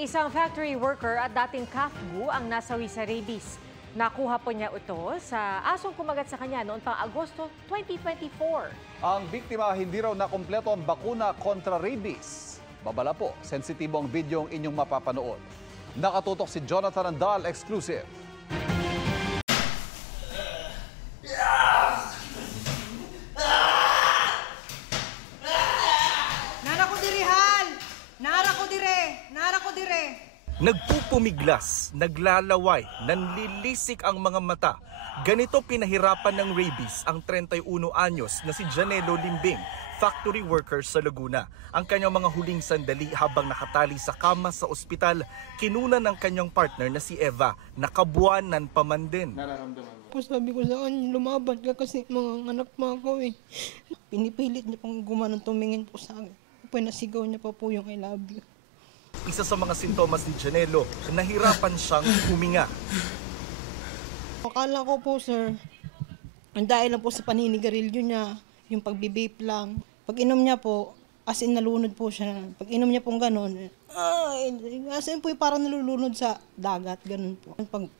Isang factory worker at dating kafgu ang nasawi sa rabies. Nakuha po niya ito sa asong kumagat sa kanya noong pang Agosto 2024. Ang biktima hindi raw nakumpleto ang bakuna kontra rabies. Babala po, sensitibo ang video ang inyong mapapanood. Nakatutok si Jonathan Andal, exclusive. Nara ko dire. Nagpupumiglas, naglalaway, nanlilisik ang mga mata. Ganito pinahirapan ng rabies ang 31 anyos na si Janelo Limbing, factory worker sa Laguna. Ang kanyang mga huling sandali habang nakatali sa kama sa ospital, kinunan ng kanyang partner na si Eva, nakabuanan pa man din. Po sabi ko sa kanya, lumaban ka kasi mga anak mo ako eh. Pinipilit niya pang gumanon tumingin po sa akin. Pinasigaw niya pa po yung I love you. Isa sa mga sintomas ni Janelo, nahirapan siyang huminga. Akala ko po sir, ang dahil lang po sa paninigarilyo niya, yung pagbibape lang. Pag inom niya po, as in nalunod po siya. Pag inom niya pong gano'n, as in po parang nalulunod sa dagat, gano'n po. Pag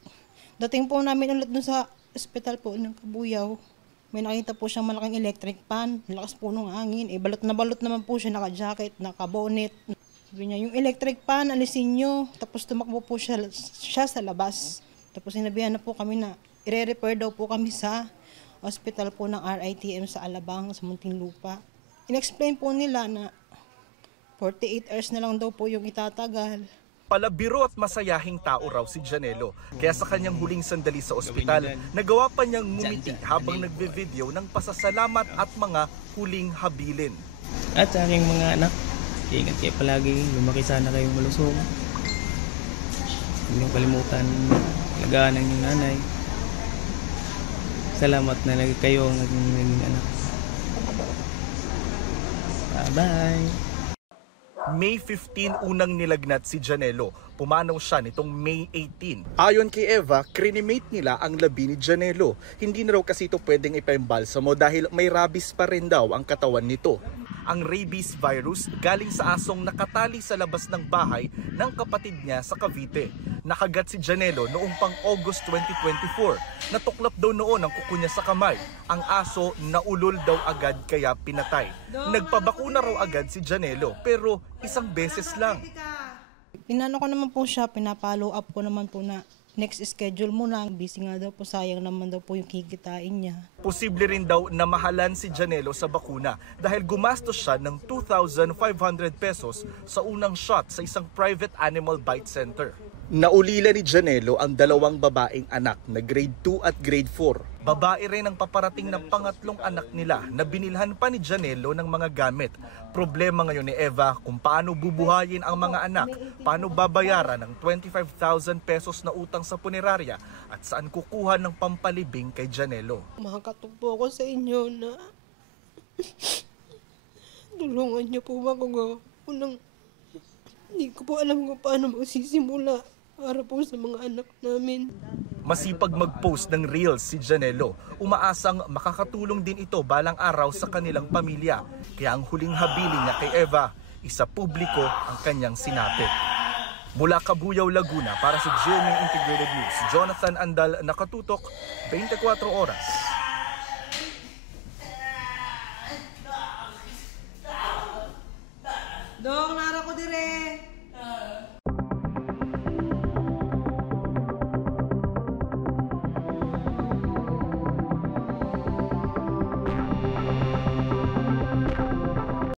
dating po namin ulit dun sa ospital po ng Kabuyaw, may nakita po siyang malaking electric pan, lakas po ng hangin. Balot na balot naman po siya, naka-jacket, naka-bonnet. Sabi niya, yung electric pan, alisin nyo. Tapos tumakbo po siya sa labas. Tapos sinabihan na po kami na i-refer daw po kami sa hospital po ng RITM sa Alabang, sa Muntinlupa. In-explain po nila na 48 hours na lang daw po yung itatagal. Palabiro at masayahing tao raw si Janelo. Kaya sa kanyang huling sandali sa ospital, nagawa pa niyang ngumiti habang nagbe-video ng pasasalamat at mga huling habilin. At sa aking mga anak, ingat kayo palagi, lumaki sana kayong malusog. Huwag niyong kalimutan, alagaan ng inyong nanay. Salamat na lagi kayo ang naging anak. Bye-bye! May 15 unang nilagnat si Janelo. Pumanaw siya nitong May 18. Ayon kay Eva, crinimate nila ang labi ni Janelo. Hindi na raw kasi ito pwedeng ipaimbalsamo dahil may rabies pa rin daw ang katawan nito. Ang rabies virus galing sa asong nakatali sa labas ng bahay ng kapatid niya sa Cavite. Nakagat si Janelo noong pang August 2024. Natuklap daw noon ang kuko niya sa kamay. Ang aso naulol daw agad kaya pinatay. Nagpabakuna raw agad si Janelo pero isang beses lang. Pinano ko naman po siya, pinapollow up ko naman po na next schedule mo lang. Busy nga daw po, sayang naman daw po yung kikitain niya. Posible rin daw na mahalan si Janelo sa bakuna dahil gumastos siya ng 2,500 pesos sa unang shot sa isang private animal bite center. Naulila ni Janelo ang dalawang babaeng anak na grade 2 at grade 4. Babae rin ang paparating ng pangatlong anak nila na binilhan pa ni Janelo ng mga gamit. Problema ngayon ni Eva kung paano bubuhayin ang mga anak, paano babayaran ng 25,000 pesos na utang sa punerarya at saan kukuha ng pampalibing kay Janelo. Makakatugpo ako sa inyo na tulungan niyo po ako. Hindi ko po alam kung paano magsisimula para po sa mga anak namin. Masipag mag-post ng reels si Janelo. Umaasang makakatulong din ito balang araw sa kanilang pamilya. Kaya ang huling habilin niya kay Eva, isa publiko ang kanyang sinapit. Mula Kabuyaw, Laguna, para sa GMA Integrated News, Jonathan Andal, nakatutok, 24 oras. Dong,